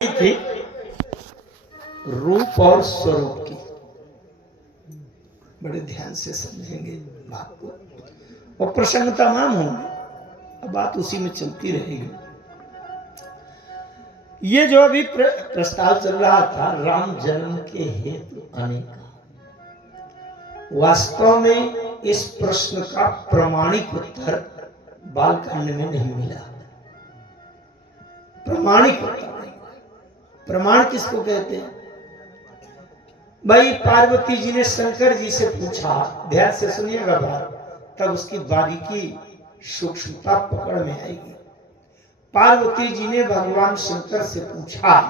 थी रूप और स्वरूप की। बड़े ध्यान से समझेंगे बात को और प्रसंग तमाम होंगे, अब बात उसी में चलती रहेगी। ये जो अभी प्रस्ताव चल रहा था राम जन्म के हेतु आने का, वास्तव में इस प्रश्न का प्रमाणिक उत्तर बालकांड में नहीं मिला। प्रमाणिक उत्तर नहीं। प्रमाण किसको कहते हैं? भाई पार्वती जी ने शंकर जी से पूछा, ध्यान से सुनिएगा बात, तब उसकी बारीकी सूक्ष्मता पकड़ में आएगी। पार्वती जी ने भगवान शंकर से पूछा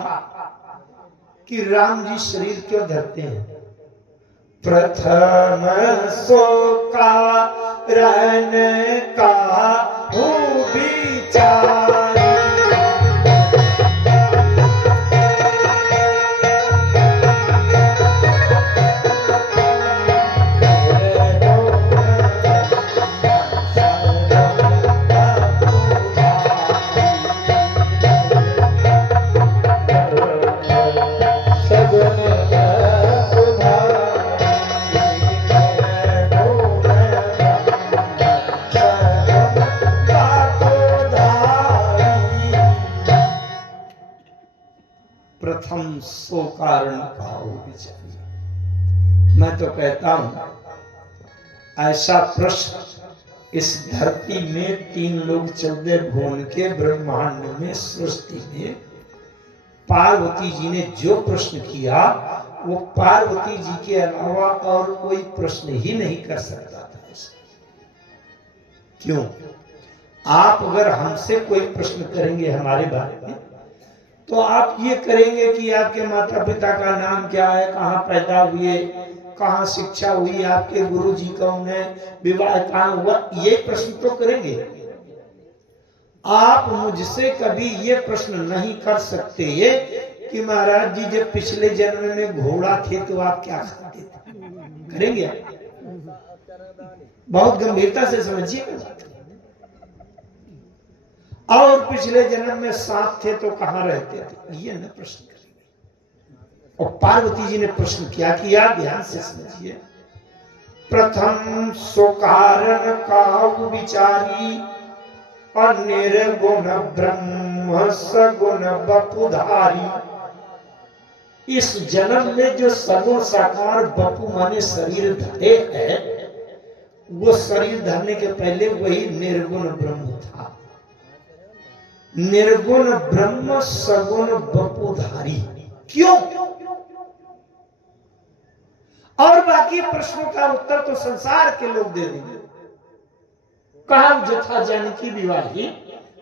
कि राम जी शरीर क्यों धरते हैं? प्रथम सो कारण का हो विचार, प्रथम सो कारण का हो विचार। मैं तो कहता हूं ऐसा प्रश्न इस धरती में 3 लोग 14 भुवन के ब्रह्मांड में सृष्टि में पार्वती जी ने जो प्रश्न किया वो पार्वती जी के अलावा और कोई प्रश्न ही नहीं कर सकता था। क्यों? आप अगर हमसे कोई प्रश्न करेंगे हमारे बारे में तो आप ये करेंगे कि आपके माता पिता का नाम क्या है, कहाँ पैदा हुए, कहाँ शिक्षा हुई, आपके गुरु जी कौन है, विवाह कहाँ हुआ, ये प्रश्न तो करेंगे। आप मुझसे कभी ये प्रश्न नहीं कर सकते ये कि महाराज जी जब पिछले जन्म में घोड़ा थे तो आप क्या खाते थे? करेंगे आप? बहुत गंभीरता से समझिए। और पिछले जन्म में सांप थे तो कहां रहते थे? ये न प्रश्न करेंगे। और पार्वती जी ने प्रश्न क्या किया, ध्यान से समझिए। प्रथम सो कारण का विचारी और निर्गुण ब्रह्म सगुण बपुधारी। इस जन्म में जो सगुण साकार बपु माने शरीर धरे है, वो शरीर धरने के पहले वही निर्गुण ब्रह्म था। निर्गुण ब्रह्म सगुण बपुधारी। क्यों? और बाकी प्रश्नों का उत्तर तो संसार के लोग दे देंगे। कहा जथा जानकी विवाही,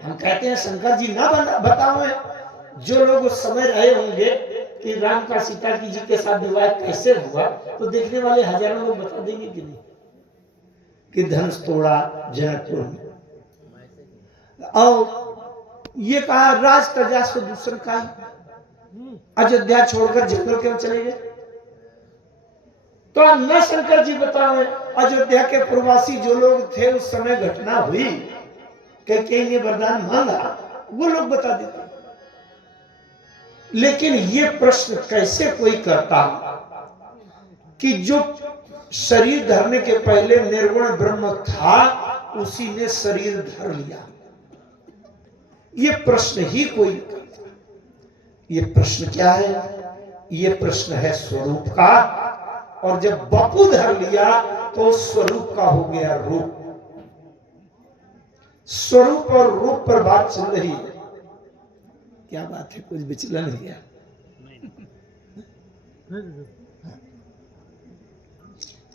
हम कहते हैं शंकर जी ना बताओ। जो लोग उस समय रहे होंगे कि राम का सीता जी के साथ विवाह कैसे हुआ, तो देखने वाले हजारों लोग बता देंगे कि नहीं कि धनुष तोड़ा जनकपुर में। और ये कहा राज तजास्व दूसर का, अयोध्या छोड़कर जंगल क्यों चले गए? तो न शंकर जी बताओ, अयोध्या के प्रवासी जो लोग थे उस समय घटना हुई कि ने वरदान मांगा, वो लोग बता देते। लेकिन ये प्रश्न कैसे कोई करता कि जो शरीर धरने के पहले निर्गुण ब्रह्म था उसी ने शरीर धर लिया? ये प्रश्न ही कोई करता। ये प्रश्न क्या है? ये प्रश्न है स्वरूप का। और जब बपु धर लिया तो स्वरूप का हो गया रूप। स्वरूप और रूप पर बात चल रही है। क्या बात है? कुछ विचलन है क्या?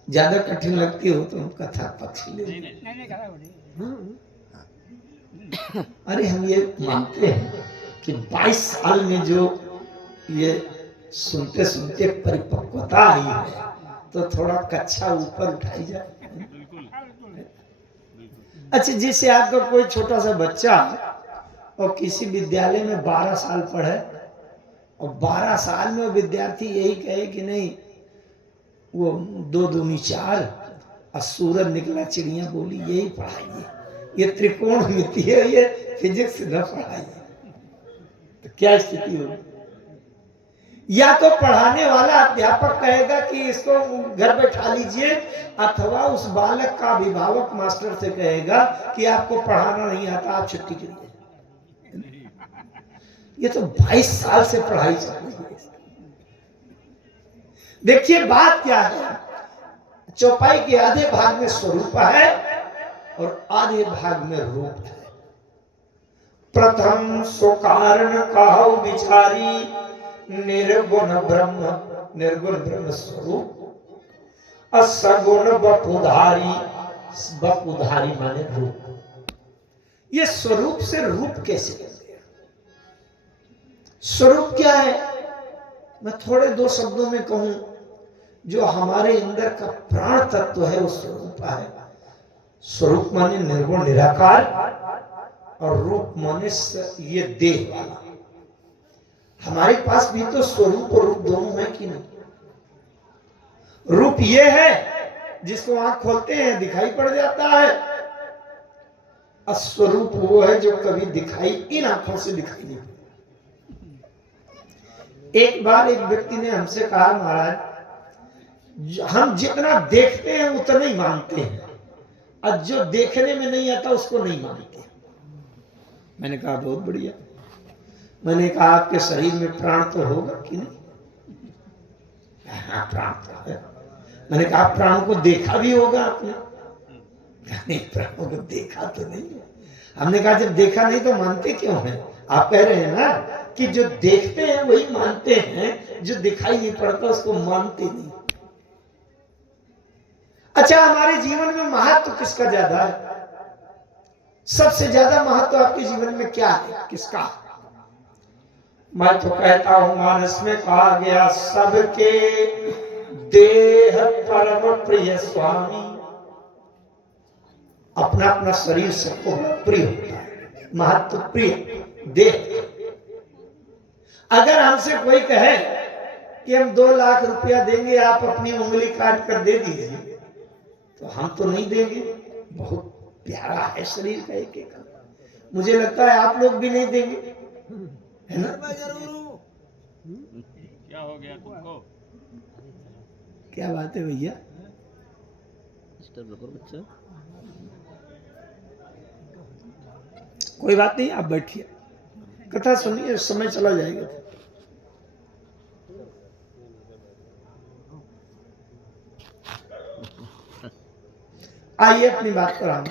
ज्यादा कठिन लगती हो तो कथा पक्ष ले। अरे हम ये मानते हैं कि 22 साल में जो ये सुनते सुनते परिपक्वता आई है तो थोड़ा कक्षा ऊपर उठाई जाए। अच्छा, जैसे आपका कोई छोटा सा बच्चा और किसी विद्यालय में 12 साल पढ़े और 12 साल में वो विद्यार्थी यही कहे कि नहीं वो 2 दूनी 4 और सूरज निकला चिड़िया बोली, यही पढ़ाइए, ये त्रिकोणमिति है, ये फिजिक्स न पढ़ाइए, तो क्या स्थिति होगी? या तो पढ़ाने वाला अध्यापक कहेगा कि इसको घर बैठा लीजिए, अथवा उस बालक का अभिभावक मास्टर से कहेगा कि आपको पढ़ाना नहीं आता, आप छुट्टी करिए। ये तो 22 साल से पढ़ाई चल रही है। देखिए बात क्या है, चौपाई के आधे भाग में स्वरूप है और आधे भाग में रूप है। प्रथम सो कारण कहो विचारी, निर्गुण ब्रह्म, निर्गुण ब्रह्म स्वरूप, असगुण बपुधारी, बपुधारी माने रूप। ये स्वरूप से रूप कैसे बन गया? स्वरूप क्या है? मैं थोड़े दो शब्दों में कहूं, जो हमारे अंदर का प्राण तत्व है वो स्वरूप है। स्वरूप माने निर्गुण निराकार, और रूप माने ये देह वाला। हमारे पास भी तो स्वरूप और रूप दोनों है कि नहीं? रूप ये है जिसको आंख खोलते हैं दिखाई पड़ जाता है, और स्वरूप वो है जो कभी दिखाई, इन आंखों से दिखाई नहीं। एक बार एक व्यक्ति ने हमसे कहा, महाराज हम जितना देखते हैं उतना ही मानते हैं, और जो देखने में नहीं आता उसको नहीं मानते। मैंने कहा बहुत बढ़िया। मैंने कहा आपके शरीर में प्राण तो होगा कि नहीं? हाँ प्राण तो है। मैंने कहा प्राणों को देखा भी होगा आपने? नहीं, प्राणों को देखा तो नहीं है। हमने कहा जब देखा नहीं तो मानते क्यों हैं? आप कह रहे हैं ना कि जो देखते हैं वही मानते हैं, जो दिखाई नहीं पड़ता उसको मानते नहीं। अच्छा, हमारे जीवन में महत्व किसका ज्यादा है? सबसे ज्यादा महत्व आपके जीवन में क्या है, किसका? मैं तो कहता हूं मानस में कहा गया, सबके देह परम प्रिय स्वामी। अपना अपना शरीर सबको प्रिय होता है, महत्व प्रिय देह। अगर हमसे कोई कहे कि हम 2 लाख रुपया देंगे, आप अपनी उंगली काट कर दे दीजिए, तो हम तो नहीं देंगे। बहुत प्यारा है शरीर का एक एक। मुझे लगता है आप लोग भी नहीं देंगे, है ना? क्या हो गया तुमको? क्या बात है भैया? कोई बात नहीं, आप बैठिए, कथा सुनिए, समय चला जाएगा। आइए अपनी बात पर आए।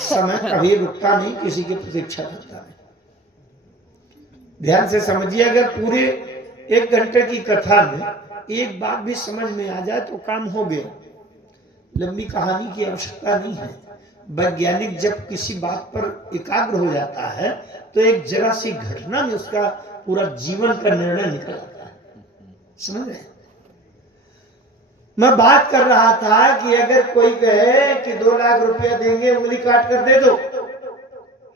समय कभी रुकता नहीं, किसी की प्रतीक्षा करता नहीं। ध्यान से समझिए, अगर पूरे 1 घंटे की कथा में एक बात भी समझ में आ जाए तो काम हो गया। लंबी कहानी की आवश्यकता नहीं है। वैज्ञानिक जब किसी बात पर एकाग्र हो जाता है तो एक जरा सी घटना में उसका पूरा जीवन का निर्णय निकल आता है। समझ रहे? मैं बात कर रहा था कि अगर कोई कहे कि 2 लाख रुपया देंगे, उंगली काट कर दे दो,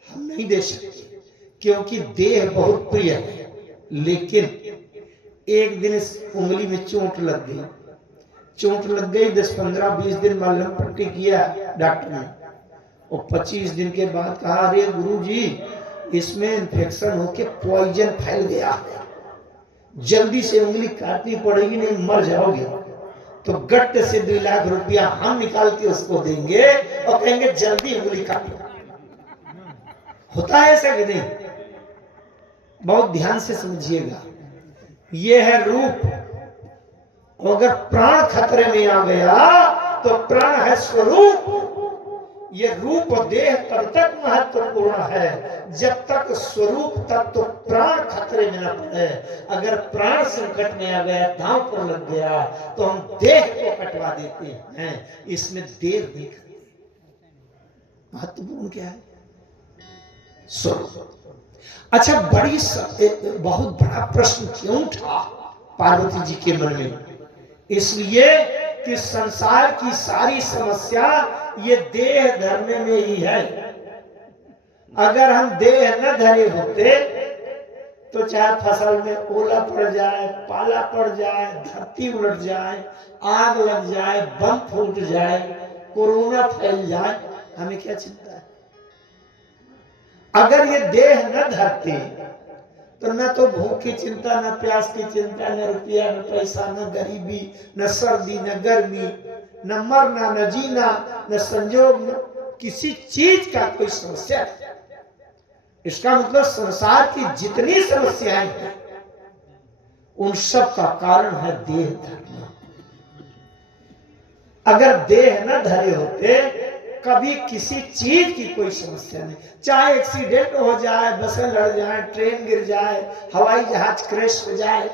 हम नहीं दे सकते, क्योंकि देह बहुत प्रिय है। लेकिन एक दिन इस उंगली में चोट लग गई, 10, 15, 20 दिन मलहम पट्टी किया डॉक्टर ने, और 25 दिन के बाद कहा, अरे गुरुजी इसमें इन्फेक्शन होके पॉइजन फैल गया है, जल्दी से उंगली काटनी पड़ेगी, नहीं मर जाओगे। तो गट्ट से 2 लाख रुपया हम निकाल के उसको देंगे और कहेंगे जल्दी उंगली काटो। होता है ऐसा कि नहीं? बहुत ध्यान से समझिएगा, ये है रूप। अगर प्राण खतरे में आ गया तो प्राण है स्वरूप। ये रूप देह तब तक महत्वपूर्ण है जब तक स्वरूप तत्व प्राण खतरे में न पड़े। अगर प्राण संकट में आ गया, दांव पर लग गया, तो हम देह को कटवा देते हैं। इसमें देर नहीं करते। महत्वपूर्ण क्या है? स्वरूप। अच्छा, बहुत बड़ा प्रश्न क्यों उठा पार्वती जी के मन में? इसलिए कि संसार की सारी समस्या ये देह धरने में ही है। अगर हम देह न धरे होते तो चाहे फसल में ओला पड़ जाए, पाला पड़ जाए, धरती उलट जाए, आग लग जाए, बम फूट जाए, कोरोना फैल जाए, हमें क्या चिंता है? अगर ये देह न धरते तो न तो भूख की चिंता, न प्यास की चिंता, न रुपया, न पैसा, न गरीबी, न सर्दी, न गर्मी, न मरना, न जीना, न संजोग, न किसी चीज का कोई समस्या नहीं। इसका मतलब संसार की जितनी समस्याएं हैं उन सब का कारण है देह धरना। अगर देह न धरे होते कभी किसी चीज की कोई समस्या नहीं। चाहे एक्सीडेंट हो जाए, बसें लड़ जाए, ट्रेन गिर जाए, हवाई जहाज क्रैश हो जाए,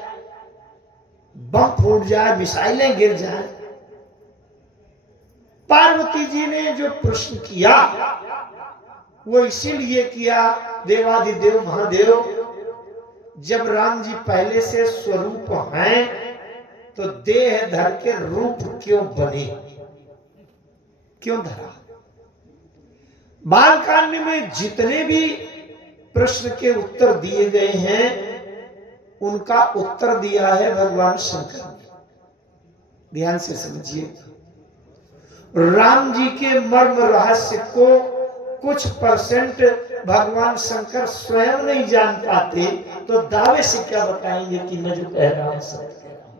बम फूट जाए, मिसाइलें गिर जाए। पार्वती जी ने जो प्रश्न किया वो इसीलिए किया, देवाधिदेव महादेव जब राम जी पहले से स्वरूप हैं तो देह धर के रूप क्यों बने, क्यों धरा। बालकांड में जितने भी प्रश्न के उत्तर दिए गए हैं उनका उत्तर दिया है भगवान शंकर ने। ध्यान से समझिए, राम जी के मर्म रहस्य को कुछ परसेंट भगवान शंकर स्वयं नहीं जान पाते तो दावे से क्या बताएंगे कि मैं जो कह रहा हूं सब कह रहा हूं।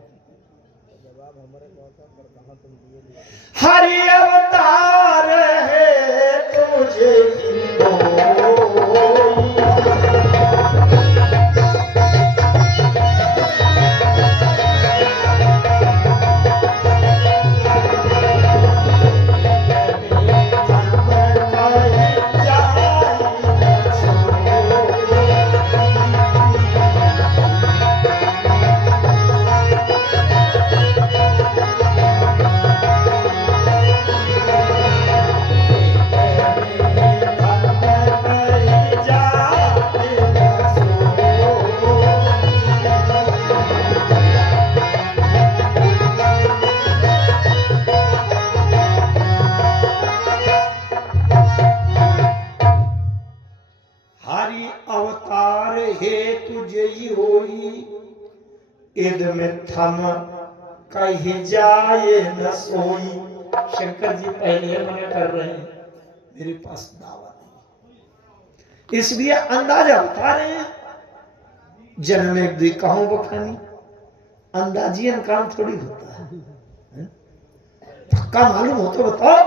हरि अवतार है तुझे इद में थम कहीं जाए न सोई। शंकर जी पहले मना कर रहे हैं, मेरे पास दावा नहीं, इसलिए अंदाजा बता रहे हैं। जन्म एक दी कहूं बखानी, अंदाजियन काम थोड़ी होता है, पक्का मालूम हो तो बताओ।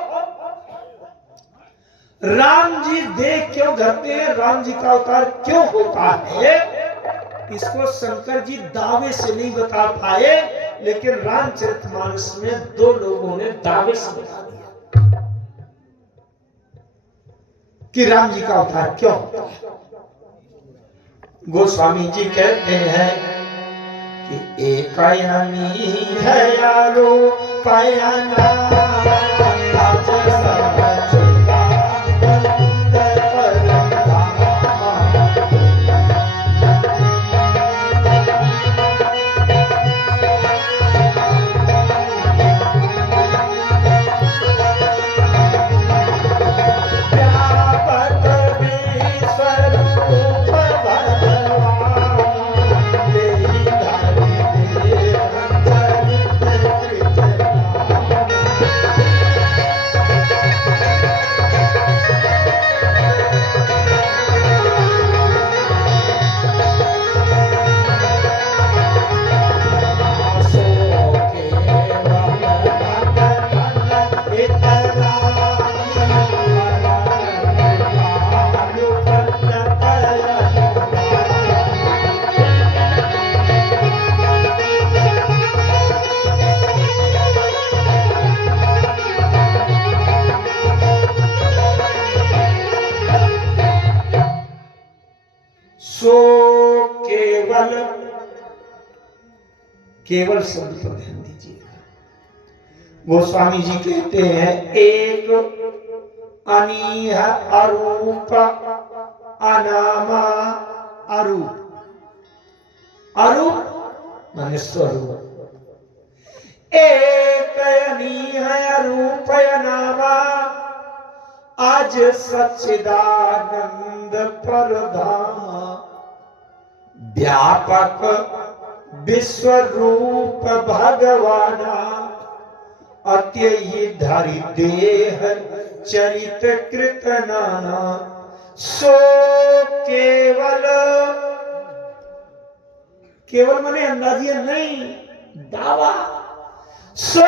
राम जी देह क्यों धरते हैं, राम जी का अवतार क्यों होता है, इसको शंकर जी दावे से नहीं बता पाए, लेकिन रामचरितमानस में दो लोगों ने दावे से बता दिया कि राम जी का अवतार क्यों होता है। गोस्वामी जी कहते हैं कि एक यानी है यारो पयना आज केवल शब्द पर ध्यान दीजिएगा। गोस्वामी जी कहते हैं एक अनीह अरूप अनामा अरूप, अरूप माने स्वरूप, एक अनीह अरूप अनामा आज सच्चिदानंद परधामा व्यापक विश्वरूप भगवाना अत्ययी धरि देह चरित कृत नाना। सो केवल केवल मने अंदाजिया नहीं, दावा। सो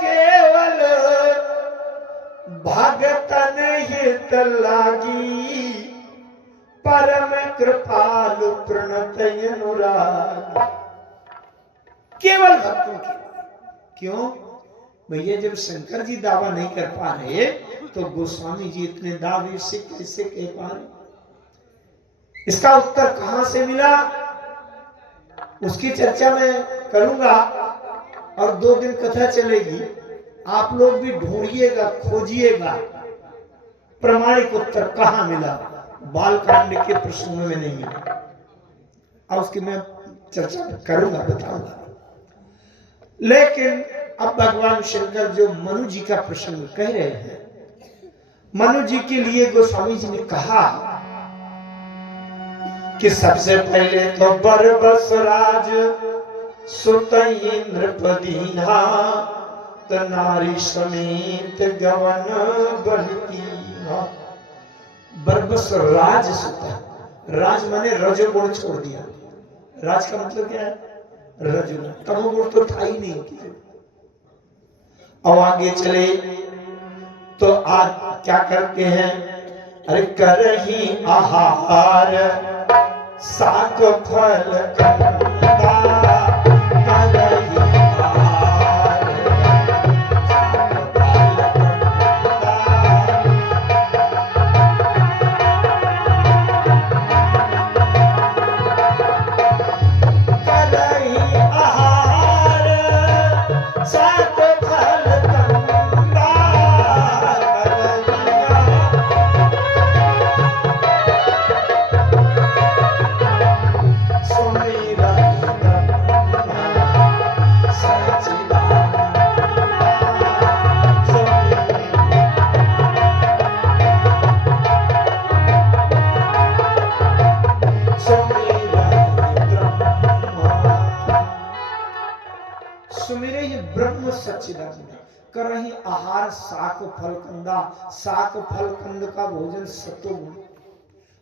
केवल भगतन हित लागी, परम कृपालु प्रणत अनुराग। केवल भक्तों के। क्यों भैया, जब शंकर जी दावा नहीं कर पा रहे तो गोस्वामी जी इतने दावे से कैसे कह पा रहे? इसका उत्तर कहां से मिला उसकी चर्चा मैं करूंगा, और 2 दिन कथा चलेगी। आप लोग भी ढूंढिएगा, खोजिएगा प्रमाणिक उत्तर कहां मिला। बालकांड के प्रश्नों में नहीं मिला, और उसकी मैं चर्चा करूंगा, बताऊंगा। लेकिन अब भगवान शंकर जो मनु जी का प्रसंग कह रहे हैं, मनु जी के लिए गोस्वामी जी ने कहा कि सबसे पहले तो बरबस राज सुत नृपदीना, तो नारी समेत गवन बनकीना। बरबस राज सुता, राज माने रजोगुण छोड़ दिया। राज का मतलब क्या है? रजोगुण। तमोगुण तो था ही नहीं। और आगे चले तो आज क्या करते हैं? अरे करही आहार साक फल कंदा, करही आहार साक फल कंदा। करही आहार साक फल कंदा, सुमिरे ही ब्रह्म सच्चिदानंद। करही आहार साक फल कंदा। साक फल कंद का भोजन सत्वगुण,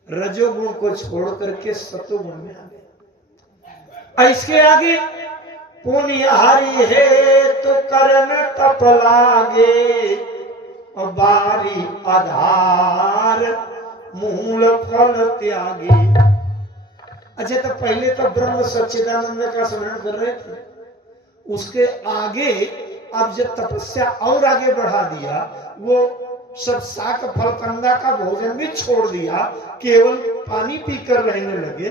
रजोगुण को छोड़ करके सत्वगुण में आ गए। इसके आगे पुनिहारी है तो करन तप लागे, और बारी आधार मूल फल त्यागे। अच्छा, तो पहले तो ब्रह्म सच्चिदानंद का स्मरण कर रहे थे, उसके आगे अब जब तपस्या और आगे बढ़ा दिया, वो सब शाक फल कंदा का भोजन भी छोड़ दिया, केवल पानी पीकर रहने लगे,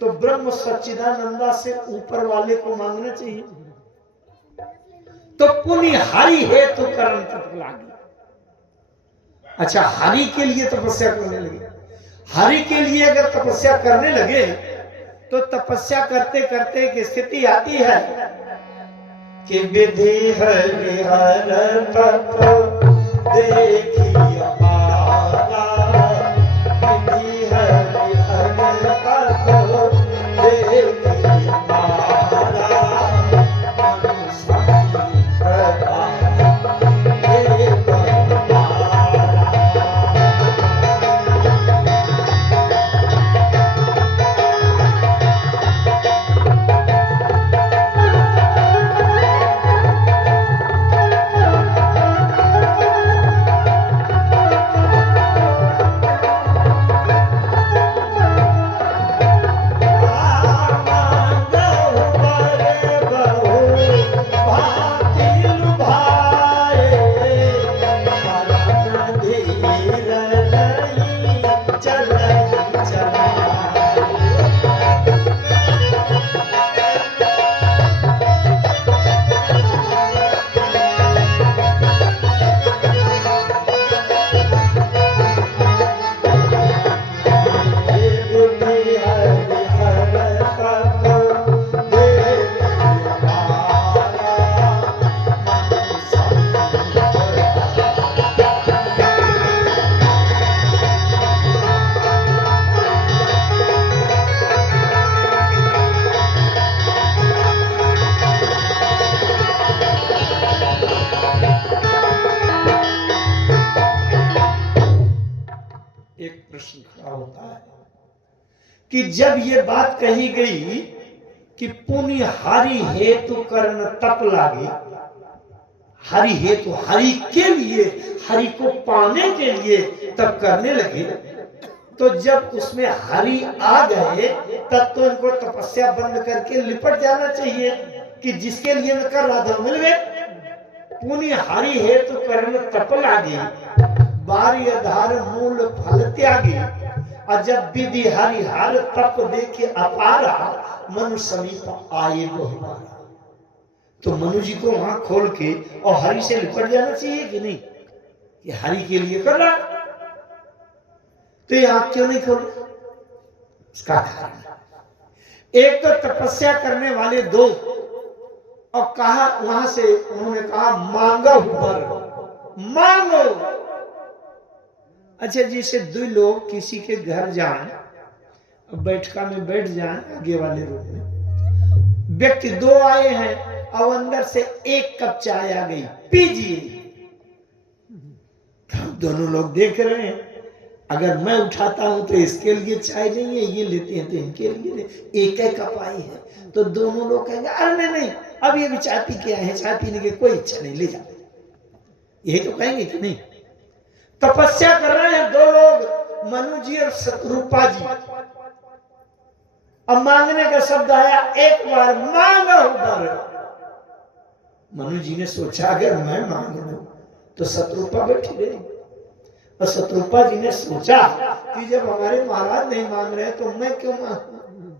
तो ब्रह्म सच्चिदानंदा से ऊपर वाले को मांगना चाहिए। तो पुण्य हरि है तो कर्म तप लागी। अच्छा, हरि के लिए तपस्या करने लगे। हरि के लिए अगर तपस्या करने लगे तो तपस्या करते करते एक स्थिति आती है कि विधि हरिहर तप देखी अपारा, विधि हरिहर तप देखी अपारा, मनुष्य प्रदान हे बलवारा। कि जब ये बात कही गई कि पुण्य हरि हेतु करन तप लागे, हरि हेतु, हरि के लिए, हरि को पाने के लिए तब करने लगे। तो जब उसमें हरि आ गए तब तो इनको तपस्या बंद करके लिपट जाना चाहिए कि जिसके लिए मैं कर रहा था मिल गए। पुण्य हरि हेतु करन तप लागे, बारी आधार मूल फल त्यागी। और जब विधि हरिहर तप देखे अपारा, मनु समीप आए बहुबारा। तो मनु जी को वहां खोल के और हरि से लिपट जाना चाहिए कि नहीं, कि हरि के लिए कर रहा। तो ये आप क्यों नहीं खोल? इसका कारण एक तो तपस्या करने वाले दो, और कहा वहां से उन्होंने कहा मांगा वर, मांगो। अच्छा, जैसे दो लोग किसी के घर जाएं, बैठका में बैठ जाएं आगे वाले रूम में, व्यक्ति दो आए हैं और अंदर से एक कप चाय आ गई, पीजिए। दोनों लोग देख रहे हैं, अगर मैं उठाता हूं तो इसके लिए चाय नहीं है, ये लेते हैं तो इनके लिए नहीं। एक एक कप आई है तो दोनों लोग कहेंगे अरे नहीं नहीं, अब ये भी चाय पी के आए हैं, चाय पीने की कोई इच्छा नहीं, ले जाओ। यही तो कहेंगे कि नहीं? तपस्या कर रहे हैं दो लोग, मनु जी और शत्रुपा जी। अब मांगने का शब्द आया, एक बार मांगो वर। मनु जी ने सोचा अगर मैं मांग लूं तो शत्रुपा बैठी रही, और शत्रुपा जी ने सोचा कि जब हमारे महाराज नहीं मांग रहे तो मैं क्यों मांगू।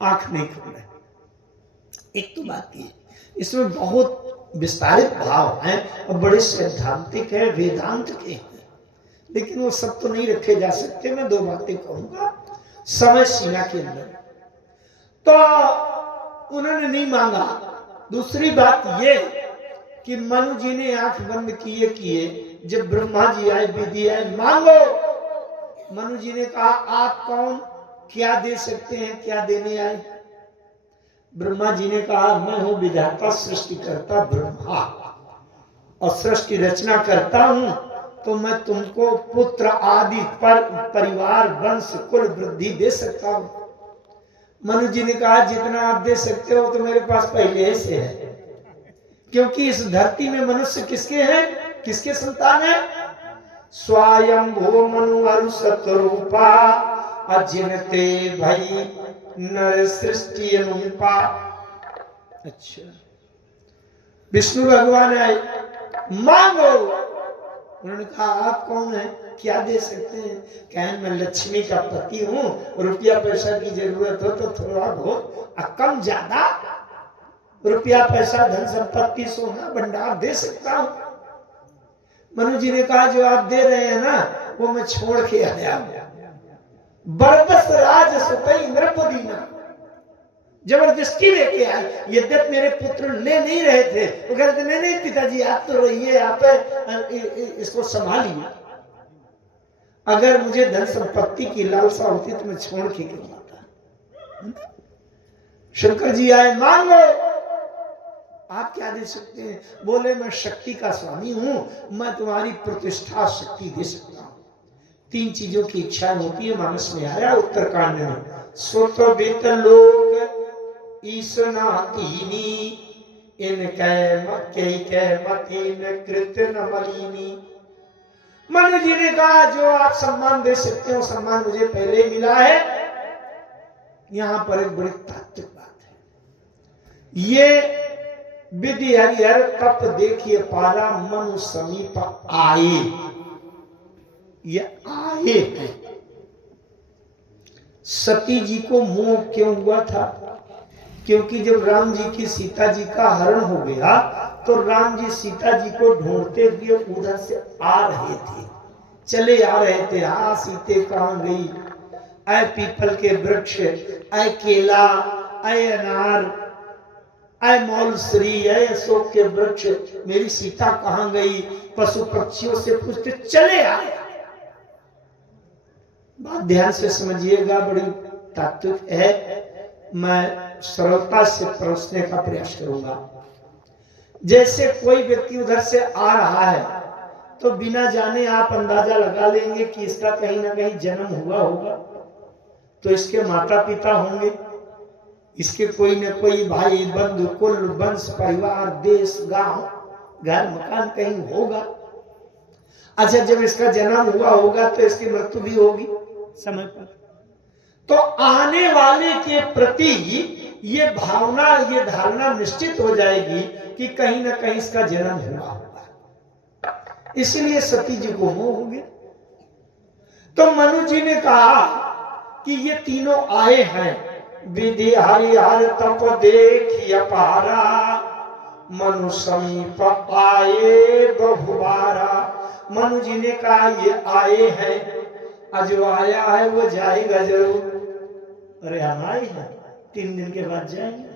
आंख नहीं खोल रहे। एक तो बात ये, इसमें बहुत विस्तारित भाव हैं और बड़े सैद्धांतिक है, वेदांत के हैं, लेकिन वो सब तो नहीं रखे जा सकते। मैं दो बातें कहूंगा समय सीमा के अंदर। तो उन्होंने नहीं मांगा। दूसरी बात ये कि मनु जी ने आंख बंद किए किए, जब ब्रह्मा जी आए, विधि आए, मांगो। मनु जी ने कहा आप कौन, क्या दे सकते हैं, क्या देने आए? ब्रह्मा जी ने कहा मैं हूं विधाता, सृष्टिकर्ता ब्रह्मा, और सृष्टि रचना करता हूं, तो मैं तुमको पुत्र आदि पर परिवार वंश कुल वृद्धि दे सकता हूं। मनु जी ने कहा जितना आप दे सकते हो तो मेरे पास पहले से है, क्योंकि इस धरती में मनुष्य किसके हैं, किसके संतान है? स्वयं भो मनु अरु शत्रुपा, अजिनते भई नर सृष्टि अनुपा। अच्छा, विष्णु भगवान आए, मांगो। उन्होंने कहा आप कौन है, क्या दे सकते हैं? कहें मैं लक्ष्मी का पति हूं, रुपया पैसा की जरूरत हो तो थोड़ा बहुत कम ज्यादा रुपया पैसा धन संपत्ति सोना भंडार दे सकता हूं। मनु जी ने कहा जो आप दे रहे हैं ना वो मैं छोड़ के आया हूं। बरदस राज सुतई नृपदीना, जबरदस्ती लेके आए। यद्यप मेरे पुत्र ले नहीं रहे थे, वो कहते नहीं नहीं पिताजी आप तो रहिए, आप इसको संभालिए। अगर मुझे धन संपत्ति की लालसा होती तो मैं छोड़ के क्यों आता। शंकर जी आए, मांगो आप क्या दे सकते हैं? बोले मैं शक्ति का स्वामी हूं, मैं तुम्हारी प्रतिष्ठा शक्ति दे सकता हूं। तीन चीजों की इच्छा होती है, मानस में आया उत्तरकांड में। स्वतवित लोक ईसनातीनी, इनके मतीन कृत्य न मलिनी। मनु जी ने कहा जो आप सम्मान दे सकते हो सम्मान मुझे पहले ही मिला है। यहां पर एक बड़ी तात्विक बात है। ये विधि हरिहर तप देखिए पारा, मनु समीप आए। ये आए हैं। सती जी को मोह क्यों हुआ था? क्योंकि जब राम जी की सीता जी का हरण हो गया तो राम जी सीता जी को ढूंढते हुए उधर से आ रहे थे, चले आ रहे थे। हाँ सीते कहाँ गई? ऐ पीपल के वृक्ष, ऐ केला, ऐ अनार, ऐ मौलश्री, ऐ अशोक के वृक्ष, मेरी सीता कहाँ गई? पशु पक्षियों से पूछते चले आए। बात ध्यान से समझिएगा, बड़ी तात्विक है। मैं सरलता से परोसने का प्रयास करूंगा। जैसे कोई व्यक्ति उधर से आ रहा है तो बिना जाने आप अंदाजा लगा लेंगे कि इसका कहीं ना कहीं जन्म हुआ होगा, तो इसके माता पिता होंगे, इसके कोई न कोई भाई बंधु कुल वंश परिवार देश गांव घर मकान कहीं होगा। अच्छा, जब इसका जन्म हुआ होगा तो इसकी मृत्यु भी होगी समय पर। तो आने वाले के प्रति ये भावना, ये धारणा निश्चित हो जाएगी कि कहीं ना कहीं इसका जन्म हुआ होगा। इसलिए सती जी को मोह हो गया। तो मनु जी ने कहा कि ये तीनों आए हैं, विधि हरिहर तप देखिए पारा, मनु समीप आए बहुबारा। मनु जी ने कहा ये आए हैं, जो आया है वो जाएगा जरूर। अरे हम आए हैं, 3 दिन के बाद जाएंगे।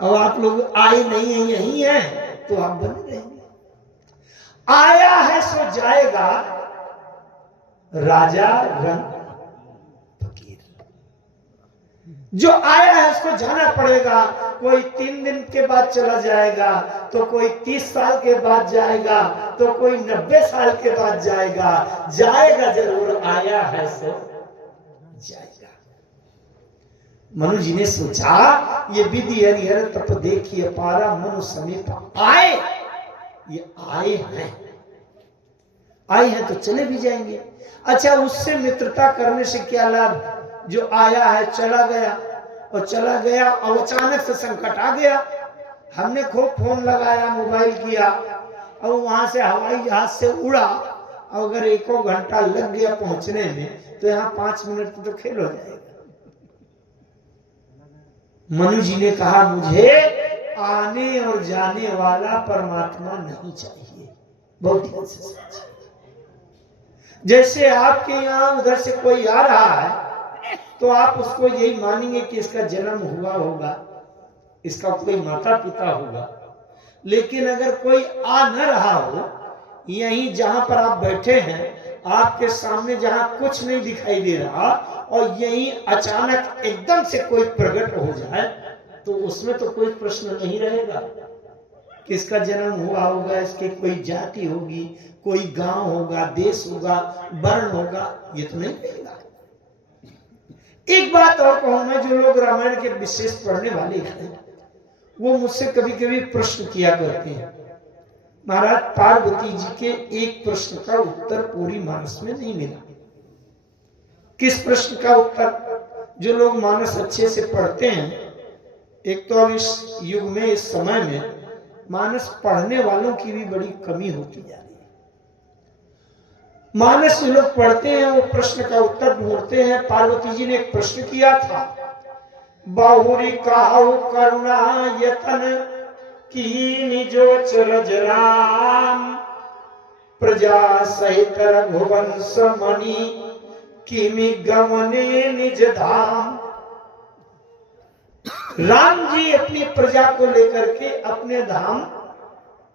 अब आप लोग आए नहीं है, यही है तो आप बने रहेंगे। आया है सो जाएगा, राजा रंग फकीर। जो आया है उसको जाना पड़ेगा। कोई 3 दिन के बाद चला जाएगा, तो कोई 30 साल के बाद जाएगा, तो कोई 90 साल के बाद जाएगा। जाएगा जरूर, आया है सो जाएगा। मनु जी ने सोचा ये विधि हरिहर तप देखिए पारा, मनु समीप आए, ये आए हैं तो चले भी जाएंगे। अच्छा, उससे मित्रता करने से क्या लाभ? जो आया है चला गया, और चला गया और अचानक से संकट आ गया। हमने खूब फोन लगाया, मोबाइल किया, और वहां से हवाई जहाज से उड़ा, और अगर 1 घंटा लग गया पहुंचने में, तो यहाँ 5 मिनट तो खेल हो जाएगा। मनु जी ने कहा मुझे आने और जाने वाला परमात्मा नहीं चाहिए। बहुत ध्यान से समझिए। जैसे आपके यहाँ उधर से कोई आ रहा है, तो आप उसको यही मानेंगे कि इसका जन्म हुआ होगा, इसका कोई माता पिता होगा। लेकिन अगर कोई आ न रहा हो, यहीं जहां पर आप बैठे हैं, आपके सामने जहां कुछ नहीं दिखाई दे रहा, और यहीं अचानक एकदम से कोई प्रकट हो जाए, तो उसमें तो कोई प्रश्न नहीं रहेगा कि इसका जन्म हुआ होगा, इसकी कोई जाति होगी, कोई गांव होगा, देश होगा, वर्ण होगा, ये तो नहीं रहेगा। एक बात और कहूं मैं, जो लोग रामायण के विशेष पढ़ने वाले हैं, वो मुझसे कभी कभी प्रश्न किया करते हैं। महाराज, पार्वती जी के एक प्रश्न का उत्तर पूरी मानस में नहीं मिला। किस प्रश्न का उत्तर? जो लोग मानस अच्छे से पढ़ते हैं, एक तो इस युग में, इस समय में मानस पढ़ने वालों की भी बड़ी कमी होती जा रही है। मानस जो लोग पढ़ते हैं वो प्रश्न का उत्तर ढूंढते हैं। पार्वती जी ने एक प्रश्न किया था, बहुरी काहु करुणा यतन की निजो चरज राम, प्रजा सहित रघुवंश मणि किमि गमने निज धाम। राम जी अपनी प्रजा को लेकर के अपने धाम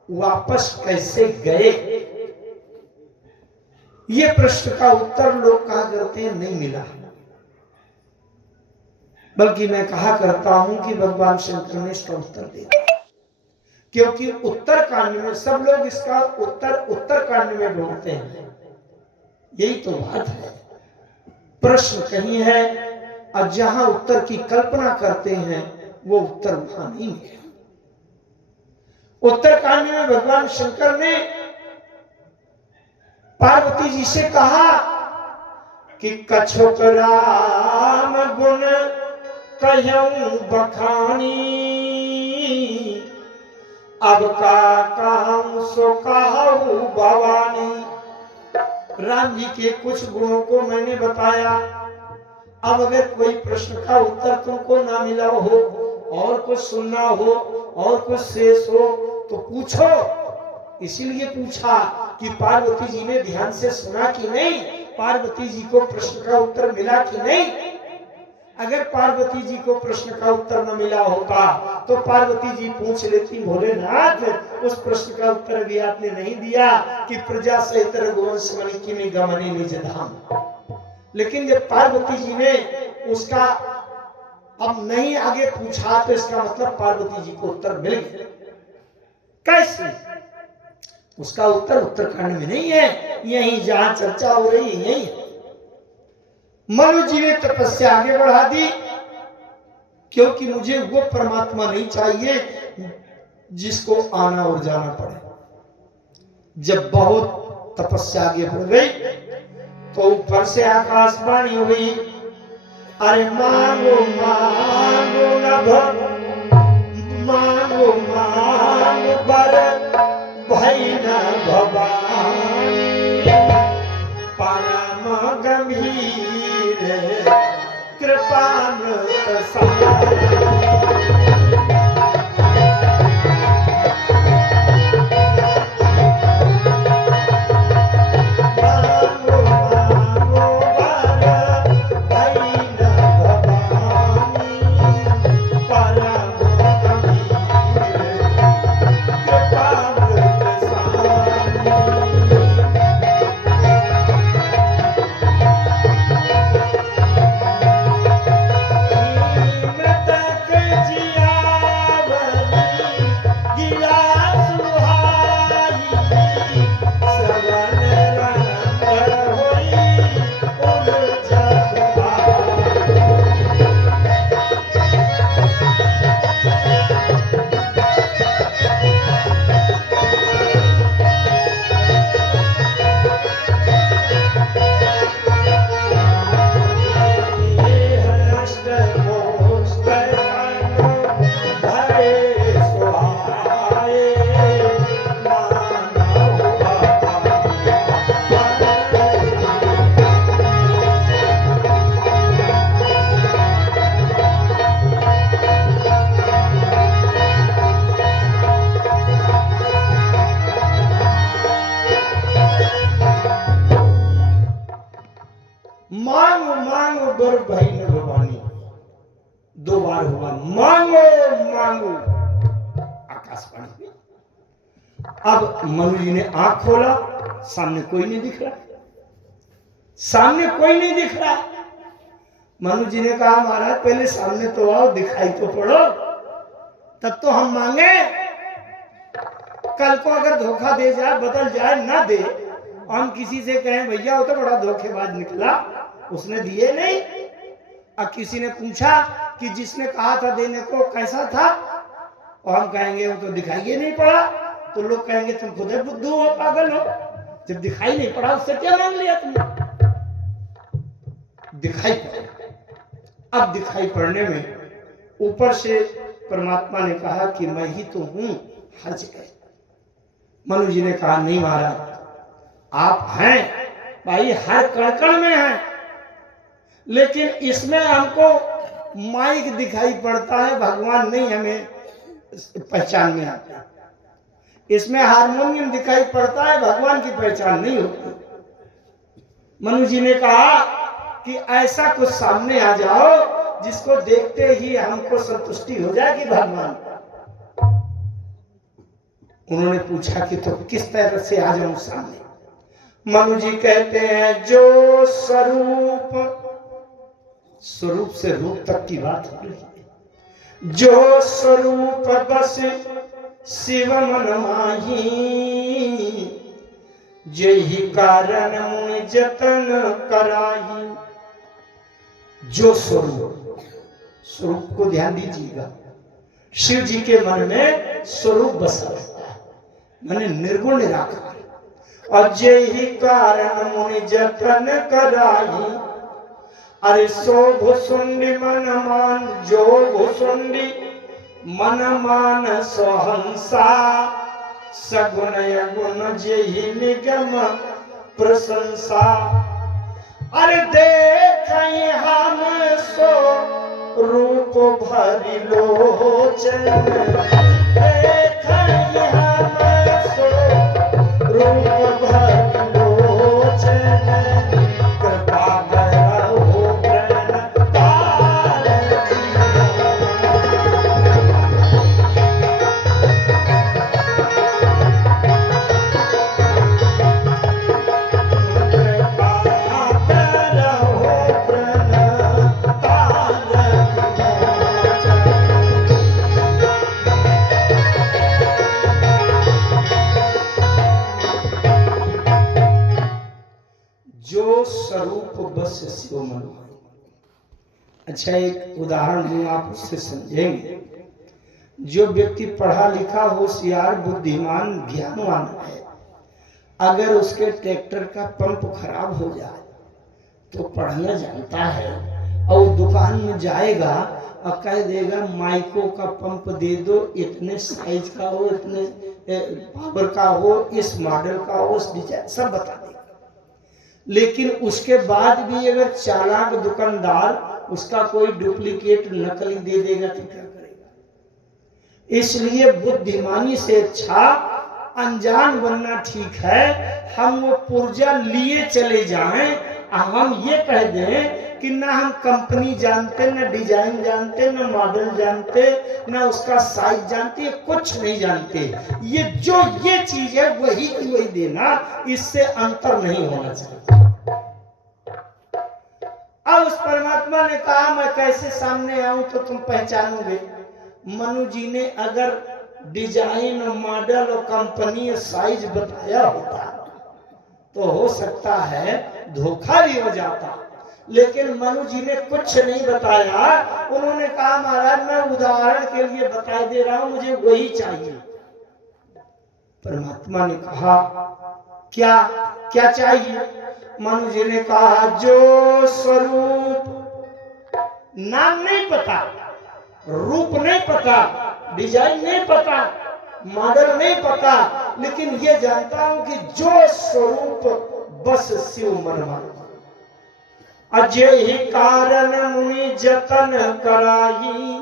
वापस कैसे गए? ये प्रश्न का उत्तर लोग कहा करते हैं नहीं मिला, बल्कि मैं कहा करता हूं कि भगवान शंकर ने इसका उत्तर दिया। क्योंकि उत्तर कांड में सब लोग इसका उत्तर कांड में ढूंढते हैं। यही तो बात है, प्रश्न कहीं है और जहां उत्तर की कल्पना करते हैं वो उत्तर वहां नहीं मिला। उत्तर कांड में भगवान शंकर ने पार्वती जी से कहा कि कछुक राम गुण कहूं बखानी, अब का काम सो कहूं भवानी। राम जी के कुछ गुणों को मैंने बताया। अब अगर कोई प्रश्न का उत्तर तुमको ना मिला हो, और कुछ सुनना हो, और कुछ शेष हो, तो पूछो। इसीलिए पूछा कि पार्वती जी ने ध्यान से सुना कि नहीं, पार्वती जी को प्रश्न का उत्तर मिला कि नहीं। अगर पार्वती जी को प्रश्न का उत्तर न मिला होता तो पार्वती जी पूछ लेती, भोलेनाथ उस प्रश्न का उत्तर भी आपने नहीं दिया कि प्रजा सहित रघुवंश मणि किमि गमने निज धाम। लेकिन जब पार्वती जी ने उसका अब नहीं आगे पूछा, तो इसका मतलब पार्वती जी को उत्तर मिल गया। कैसे? उसका उत्तर उत्तरकांड में नहीं है, यही जहां चर्चा हो रही है यही है। मनु जी ने तपस्या आगे बढ़ा दी। क्योंकि मुझे वो परमात्मा नहीं चाहिए जिसको आना और जाना पड़े। जब बहुत तपस्या आगे बढ़ गई तो ऊपर से आकाशवाणी हुई, अरे मांगो मांगो नभ, मांगो मांगो बर, भई न भवानी, परम गंभीर कृपामृत सार। मांगो मांगो बर भाई न भवानी, दो बार हुआ मांगो मांगो, आकाशवाणी। अब मनु जी ने आंख खोला, सामने कोई नहीं दिख रहा, सामने कोई नहीं दिख रहा। मनु जी ने कहा महाराज पहले सामने तो आओ, दिखाई तो पड़ो, तब तो हम मांगे। कल को अगर धोखा दे जाए, बदल जाए, ना दे, हम किसी से कहें भैया वो तो बड़ा धोखेबाज निकला, उसने दिए नहीं। अब किसी ने पूछा कि जिसने कहा था देने को कैसा था, और हम कहेंगे वो तो दिखाई नहीं पड़ा, तो लोग कहेंगे तुम खुद बुद्धू हो, पागल हो, जब दिखाई नहीं पड़ा उससे क्या मांग लिया तुमने। दिखाई पड़ा। अब दिखाई पड़ने में ऊपर से परमात्मा ने कहा कि मैं ही तो हूं हर जगह। मनु जी ने कहा नहीं महाराज आप हैं भाई, हर कण में हैं, लेकिन इसमें हमको माइक दिखाई पड़ता है, भगवान नहीं हमें पहचान में आता। इसमें हारमोनियम दिखाई पड़ता है, भगवान की पहचान नहीं होती। मनु जी ने कहा कि ऐसा कुछ सामने आ जाओ जिसको देखते ही हमको संतुष्टि हो जाएगी भगवान। उन्होंने पूछा कि तो किस तरह से आ जाऊं सामने। मनु जी कहते हैं जो स्वरूप, स्वरूप से रूप तक की बात हो रही है, जो स्वरूप बस शिव मन माही, जेहि कारण मुनि जतन कराही। जो स्वरूप, स्वरूप को ध्यान दीजिएगा, शिव जी के मन में स्वरूप बसा रहता है, मैंने निर्गुण निराकार, और जेहि कारण मुनि जतन कराही। अरे सो भुसुंडी मन मान, जो भुसुंडी मन मान सोहंसा, सगुण गुण जेहि निगम प्रशंसा। अरे देखई हम सो रूप भरि लोचन, देखई हम सो रूप भरि लोचन, कृपा करहु प्रण तार। जो स्वरूप बस शिव मन, अच्छा एक उदाहरण दूं, आप उससे समझेंगे। जो व्यक्ति पढ़ा लिखा होशियार बुद्धिमान ज्ञानवान है, अगर उसके ट्रैक्टर का पंप खराब हो जाए तो पढ़ना जानता है और दुकान में जाएगा और कह देगा माइको का पंप दे दो, इतने साइज का हो, इतने पावर का हो, इस मॉडल का हो, इस डिजाइन, सब बता देगा। लेकिन उसके बाद भी अगर चालाक दुकानदार उसका कोई डुप्लीकेट नकली दे देगा तो क्या करेगा? इसलिए बुद्धिमानी से अच्छा अनजान बनना ठीक है। हम वो पुर्जा लिए चले जाएं, हम ये कह दें कि ना हम कंपनी जानते, ना डिजाइन जानते, ना मॉडल जानते, ना उसका साइज जानते, कुछ नहीं जानते। ये चीज है वही की वही देना, इससे अंतर नहीं होना चाहिए। अब उस परमात्मा ने कहा मैं कैसे सामने आऊं तो तुम पहचानोगे। मनु जी ने अगर डिजाइन और मॉडल और कंपनी साइज बताया होता तो हो सकता है धोखा भी हो जाता, लेकिन मनु जी ने कुछ नहीं बताया। उन्होंने कहा महाराज मैं उदाहरण के लिए बता दे रहा हूं, मुझे वही चाहिए। परमात्मा ने कहा क्या क्या चाहिए? मनु जी ने कहा जो स्वरूप, नाम नहीं पता, रूप नहीं पता, डिजाइन नहीं पता, मॉडल नहीं पता, लेकिन ये जानता हूं कि जो स्वरूप बस शिव मन मान। अजय ही कारण मुनि जतन कराई,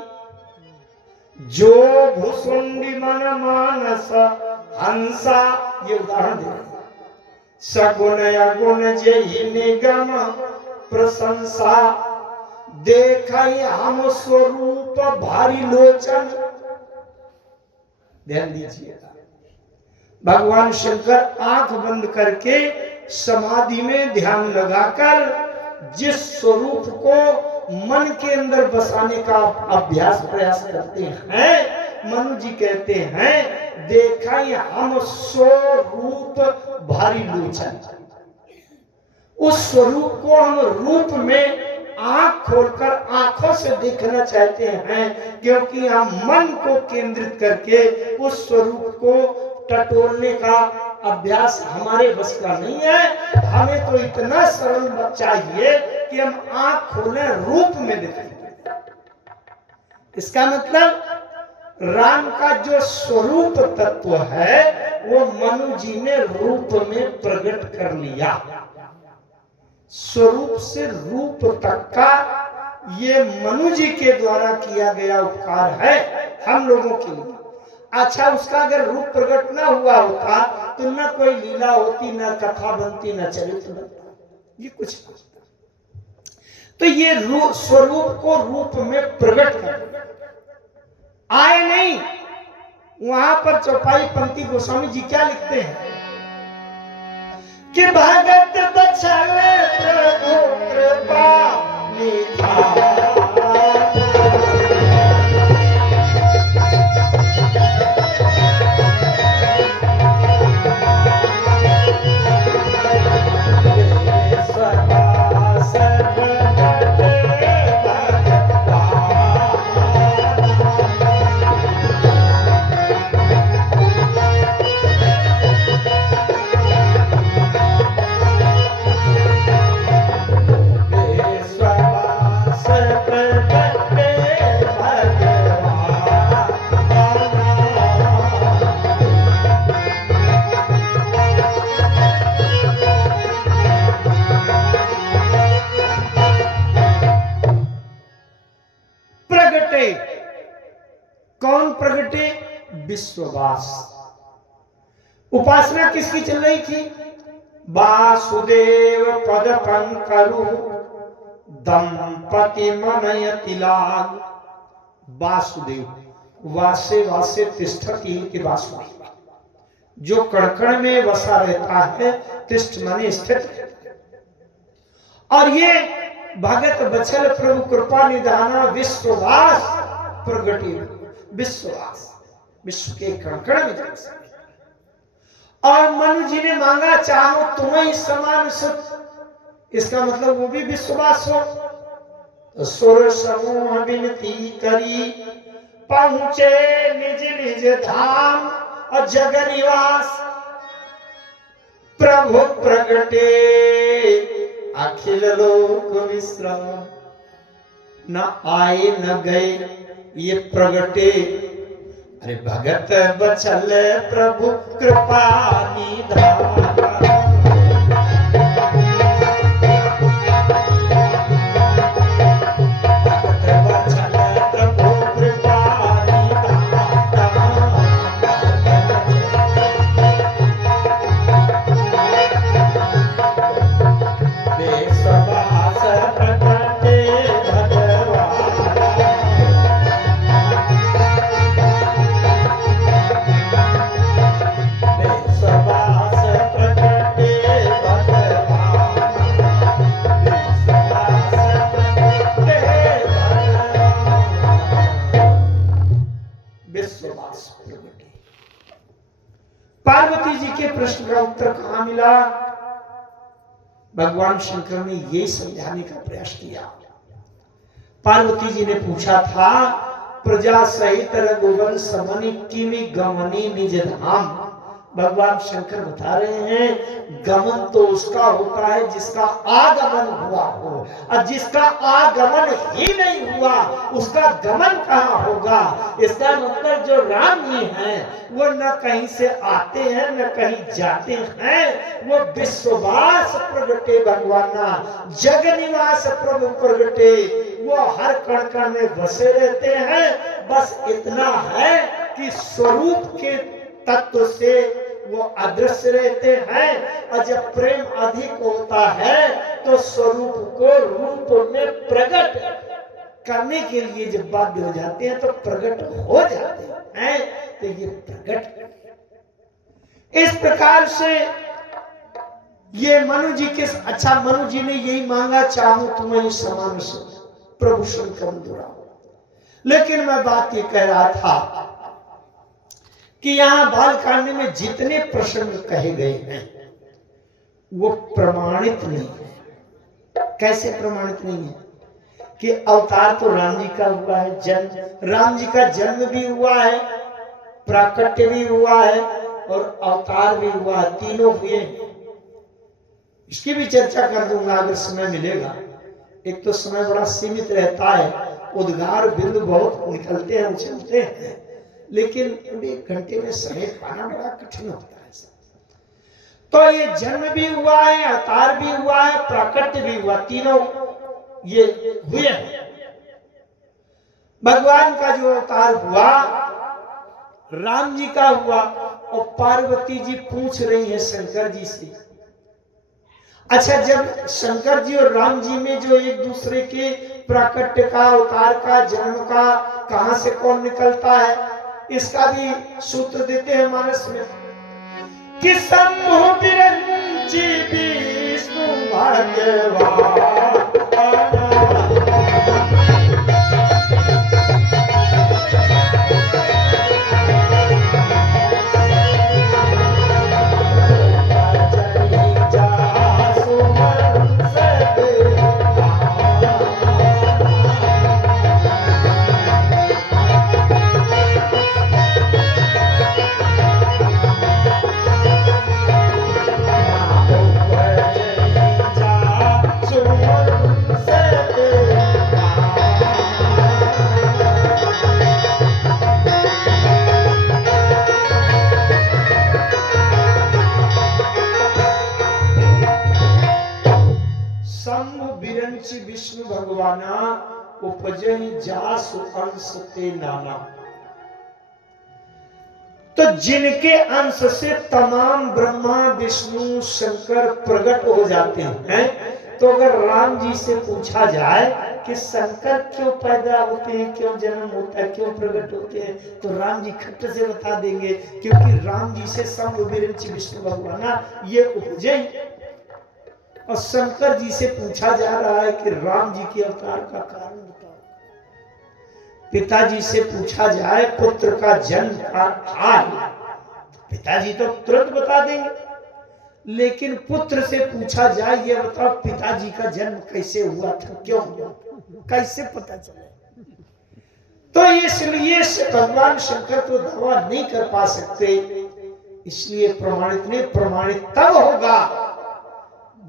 जो भुसुंडी मन मानस हंसा। ये उदाहरण दे, सगुण अगुण जही निगम प्रशंसा, देखई हम स्वरूप भारी लोचन। ध्यान दीजिएगा, भगवान शंकर आंख बंद करके समाधि में ध्यान लगाकर जिस स्वरूप को मन के अंदर बसाने का अभ्यास प्रयास करते हैं, मनु जी कहते हैं देखई हम स्वरूप भारी लोचन। उस स्वरूप को हम रूप में आंख खोलकर आंखों से देखना चाहते हैं, क्योंकि हम मन को केंद्रित करके उस स्वरूप को टटोलने का अभ्यास हमारे बस का नहीं है। हमें तो इतना सरल चाहिए कि हम आंख खोलें, रूप में दिखें। इसका मतलब राम का जो स्वरूप तत्व है वो मनु जी ने रूप में प्रकट कर लिया। स्वरूप से रूप तक का ये मनु जी के द्वारा किया गया उपकार है हम लोगों के लिए। अच्छा, उसका अगर रूप प्रकट ना हुआ होता तो न कोई लीला होती, न कथा बनती, न चरित्र बनता, ये कुछ नहीं। तो ये स्वरूप को रूप में प्रकट कर आए नहीं। वहां पर चौपाई पंक्ति गोस्वामी जी क्या लिखते हैं कि भगत बचल प्रभु कृपा निधान, कौन प्रगटे? विश्ववास। उपासना किसकी चल रही थी? वासुदेव पद पंकरु दंपति मनयति लाग। वासुदेव, वासे वासे तिष्ठति इति वासुदेव, जो कणकण में वसा रहता है, तिष्ठ माने स्थित। और ये भगत बचल प्रभु कृपा निधाना विश्ववास प्रगटे। विश्ववास, विश्व के कणकण में जा सके। और मनु जी ने मांगा चाहो तुम्हें समान सुख, इसका मतलब वो भी विश्ववास हो। सुर समूह विनती करी, पहुंचे निज निज धाम और जग निवास। प्रभु प्रगटे अखिल लोक विश्राम, न आए न गए ये प्रगटे, अरे भगत बचल प्रभु कृपा निधान। पार्वती जी के प्रश्न का उत्तर कहां मिला? भगवान शंकर ने यही समझाने का प्रयास किया। पार्वती जी ने पूछा था, प्रजा सहित रघुवंश मनि किमि गमनी निज धाम। भगवान शंकर बता रहे हैं, गमन तो उसका होता है जिसका आगमन हुआ हो, और जिसका आगमन ही नहीं हुआ उसका गमन कहां होगा। इसका मतलब जो राम जी हैं वो न कहीं से आते हैं न कहीं जाते हैं, वो विश्ववास प्रगटे भगवाना, जग निवास प्रभु प्रगटे, वो हर कण कण में बसे रहते हैं। बस इतना है कि स्वरूप के तत्व से वो अदृश्य रहते हैं, और जब प्रेम अधिक होता है तो स्वरूप को रूप में प्रकट करने के लिए जब बाध्य हो जाते हैं तो प्रकट हो जाते हैं। तो ये प्रकट इस प्रकार से ये मनु जी के, अच्छा मनु जी ने यही मांगा, चाहूं तुम्हें समान से प्रभु शंकर दुरा। लेकिन मैं बात ये कह रहा था कि यहां बालकांड में जितने प्रसंग कहे गए हैं वो प्रमाणित नहीं है। कैसे प्रमाणित नहीं है? कि अवतार तो राम जी का हुआ है, जन्म राम जी का जन्म भी हुआ है, प्राकट्य भी हुआ है और अवतार भी हुआ है, तीनों हुए। इसकी भी चर्चा कर दूंगा अगर समय मिलेगा। एक तो समय बड़ा सीमित रहता है, उद्गार बिंदु बहुत निकलते हैं उछलते हैं, लेकिन 1 घंटे में समय पाना बड़ा कठिन होता है। तो ये जन्म भी हुआ है, अवतार भी हुआ है, प्राकट्य भी हुआ, तीनों ये हुए हैं। भगवान का जो अवतार हुआ राम जी का हुआ, और पार्वती जी पूछ रही है शंकर जी से, अच्छा जब शंकर जी और राम जी में जो एक दूसरे के प्राकट्य का, अवतार का, जन्म का कहां से कौन निकलता है, इसका भी सूत्र देते हैं मानस में कि शंभु बिरंची विष्णु भगवान। विष्णु भगवाना उपजहि जासु अंश ते नाना। तो जिनके अंश से तमाम ब्रह्मा विष्णु शंकर प्रकट हो जाते हैं, तो अगर राम जी से पूछा जाए कि शंकर क्यों पैदा होते हैं, क्यों जन्म होता है, क्यों प्रकट होते हैं, तो राम जी खट से बता देंगे, क्योंकि राम जी से शंभु बिरंची विष्णु भगवाना ये उपजे। और शंकर जी से पूछा जा रहा है कि राम जी के अवतार का कारण बताओ। पिताजी से पूछा जाए पुत्र का जन्म का हाल, पिताजी तो तुरंत बता देंगे। लेकिन पुत्र से पूछा जाए, ये बताओ पिताजी का जन्म कैसे हुआ था, क्यों हुआ, कैसे पता चले? तो इसलिए भगवान शंकर तो दावा नहीं कर पा सकते, इसलिए प्रमाणित नहीं, प्रमाणित तब होगा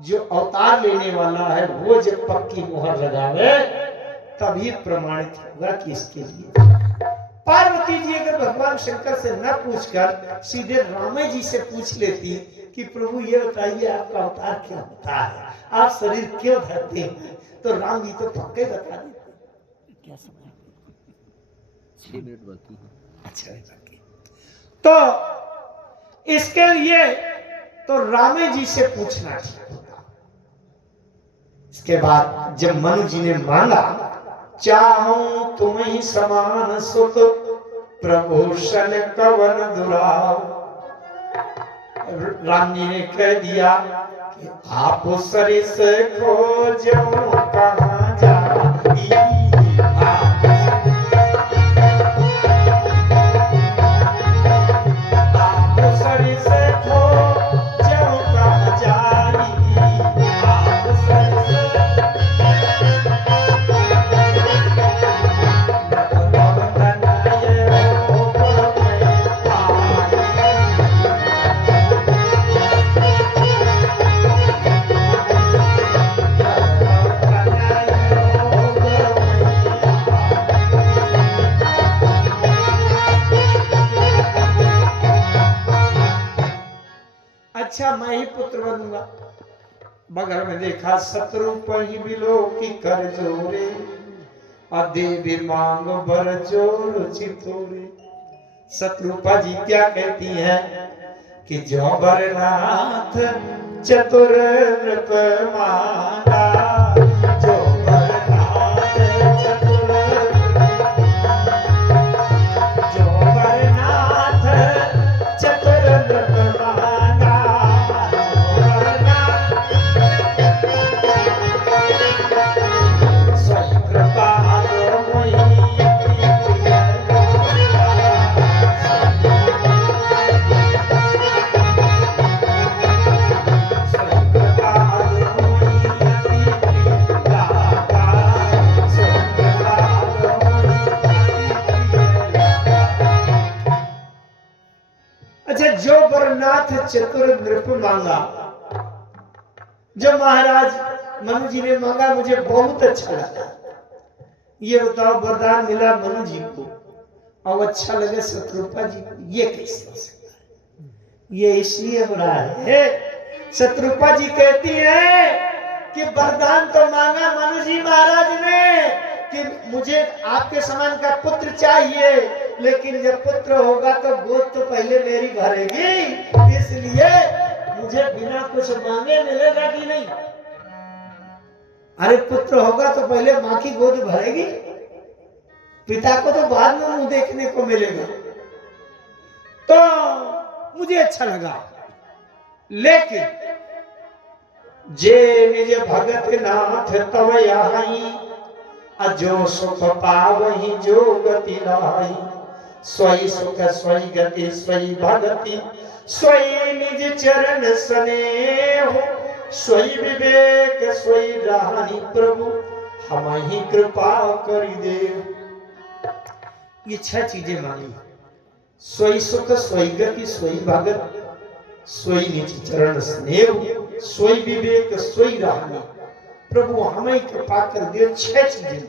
जो अवतार लेने वाला है वो जब पक्की मुहर लगावे तभी प्रमाणित होगा कि इसके लिए। पार्वती जी अगर भगवान शंकर से न पूछकर सीधे राम जी से पूछ लेती कि प्रभु ये बताइए आपका अवतार क्या होता है, आप शरीर क्यों धरते हैं, तो राम जी तो पक्के बता देते। क्या समझ 6 मिनट बाकी है। अच्छा बाकी तो इसके लिए तो राम जी से पूछना ठीक होगा। इसके बाद जब मनु जी ने मांगा, चाहूं तुम ही समान सुत प्रभूषण कवन दुराव, राम जी ने कह दिया कि आप सरिस खोजो कहां जाई, आप सरिस खोजो कहां जाई, आप सरिस अच्छा मैं ही पुत्र बनूंगा। बगल में देखा शत्रु पही बिलो की कर जोरे, देवी मांग बर जोर चितोरे। शत्रुपा जी क्या कहती हैं कि जो बरनाथ चतुर नृप मांगा, जो बरनाथ चतुर, जो बरनाथ चतुर नृप मांगा, जो बरनाथ चतुर नृप मांगा, जो महाराज मनु जी ने मांगा मुझे बहुत अच्छा लगा। ये बताओ वरदान मिला मनु जी को और अच्छा लगे शत्रुपा जी को, ये कैसे हो सकता है? ये इसलिए हो रहा है, शत्रुपा जी कहती है कि वरदान तो मांगा मनु जी महाराज ने कि मुझे आपके समान का पुत्र चाहिए, लेकिन जब पुत्र होगा तो गोद तो पहले मेरी भरेगी, इसलिए मुझे बिना कुछ मांगे मिलेगा कि नहीं? अरे पुत्र होगा तो पहले माँ की गोद भरेगी, पिता को तो बाद में मुंह देखने को मिलेगा। तो मुझे अच्छा लगा, लेकिन जे निज भगत नाथ तव आई, अजो सुख पावहि जो गति लाई, स्वई सुख स्वई गति स्वई भगति, स्वई निज चरण स्नेह, स्वई विवेक स्वई रानी, प्रभु हम ही कृपा करि दे। ये 6 चीजें मांगी, स्वई सुख स्वई गति स्वई भगत, स्वई निज चरण स्नेह, स्वई विवेक स्वई रानी, प्रभु हमें कृपा कर दे। 6 चीजें।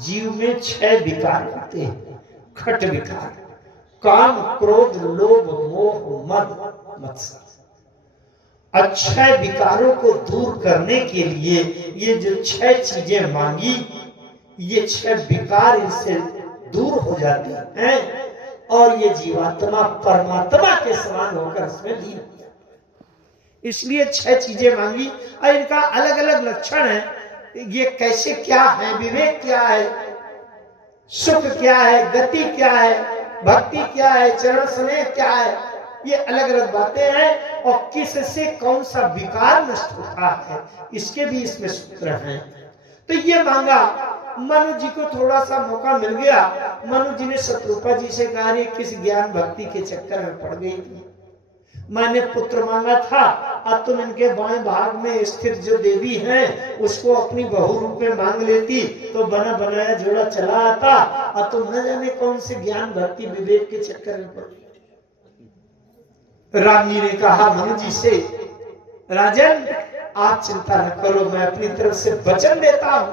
जीव में 6 विकार होते हैं, खट विकार, काम क्रोध लोभ मोह मद मत्सर। 6 विकारों को दूर करने के लिए ये जो 6 चीजें मांगी, ये 6 विकार इनसे दूर हो जाते हैं और ये जीवात्मा परमात्मा के समान होकर इसमें लीन हो जाता है। इसलिए 6 चीजें मांगी और इनका अलग अलग लक्षण है। ये कैसे, क्या है, विवेक क्या है, सुख क्या है, गति क्या है, भक्ति क्या है, चरण स्नेह क्या है, ये अलग अलग बातें हैं। और किससे कौन सा विकार नष्ट होता है इसके भी इसमें सूत्र हैं। तो ये मांगा, मनु जी को थोड़ा सा मौका मिल गया। मनु जी ने शत्रुपा जी से कहा, किस ज्ञान भक्ति के चक्कर में पड़ गई थी, मैंने पुत्र मांगा था, अब तुम इनके बाएं भाग में स्थित जो देवी हैं उसको अपनी बहू रूप में मांग लेती तो बना बनाया जोड़ा चला आता। अब तुम न जाने कौन से ज्ञान भक्ति विवेक के चक्कर में पड़ गए। राम जी ने कहा मनु जी से, राजन आप चिंता न करो, मैं अपनी तरफ से वचन देता हूं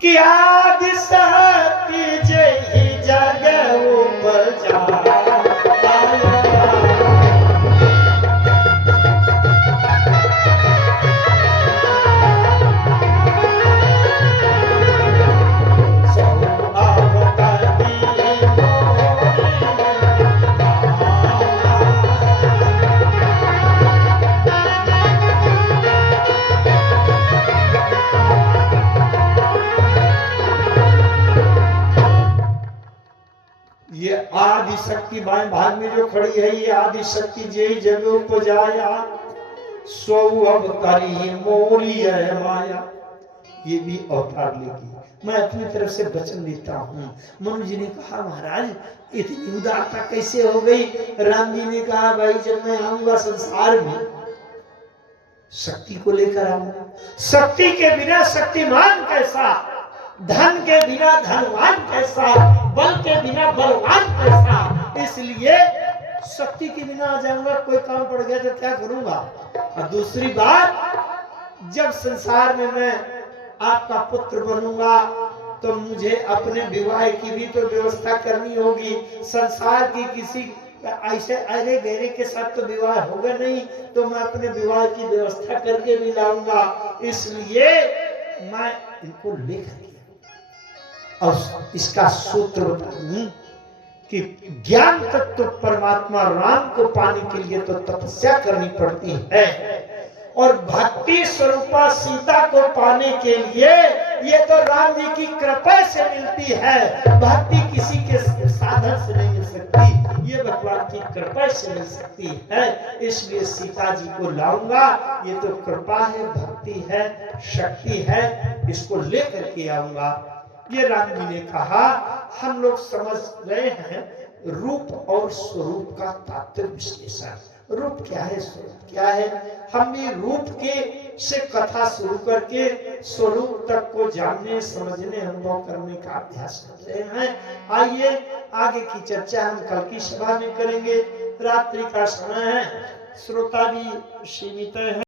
कि आदि शक्ति जय जग उपजा। ये आदि शक्ति बाएं भाग में जो खड़ी है, ये आदि शक्ति जय जग उपजाया, सो अब करी मोरी है माया। ये भी अवतार लेगी। मैं अपनी तरफ से वचन देता हूँ। मनु जी ने कहा महाराज इतनी उदारता कैसे हो गई? राम जी ने कहा भाई जब मैं आऊंगा संसार में शक्ति को लेकर आऊंगा। शक्ति के बिना शक्तिमान कैसा, धन के बिना धनवान कैसा, बल के बिना बलवान कैसा। इसलिए शक्ति के बिना आ जाऊंगा, कोई काम पड़ गया तो क्या करूंगा। और दूसरी बात, जब संसार में मैं आपका पुत्र बनूंगा तो मुझे अपने विवाह की भी तो व्यवस्था करनी होगी। संसार की किसी ऐसे अरे गहरे के साथ तो विवाह होगा नहीं, तो मैं अपने विवाह की व्यवस्था करके भी लाऊंगा। इसलिए मैं इनको लेकर और इसका सूत्र बताऊं कि ज्ञान तत्व परमात्मा राम को पाने के लिए तो तपस्या करनी पड़ती है, और भक्ति स्वरूपा सीता को पाने के लिए ये तो राम जी की कृपा से मिलती है। भक्ति किसी के साधन से नहीं मिल सकती, ये भगवान की कृपा से मिल सकती है। इसलिए सीता जी को लाऊंगा, ये तो कृपा है, भक्ति है, शक्ति है, इसको लेकर के आऊंगा। ये राम जी ने कहा। हम लोग समझ रहे हैं रूप और स्वरूप का तात्विक विश्लेषण। रूप क्या है, स्वरूप क्या है। हम भी रूप के से कथा शुरू करके स्वरूप तक को जानने, समझने, अनुभव करने का अभ्यास कर रहे हैं। आइए आगे की चर्चा हम कल की सभा में करेंगे। रात्रि का समय है, श्रोता भी सीमित है।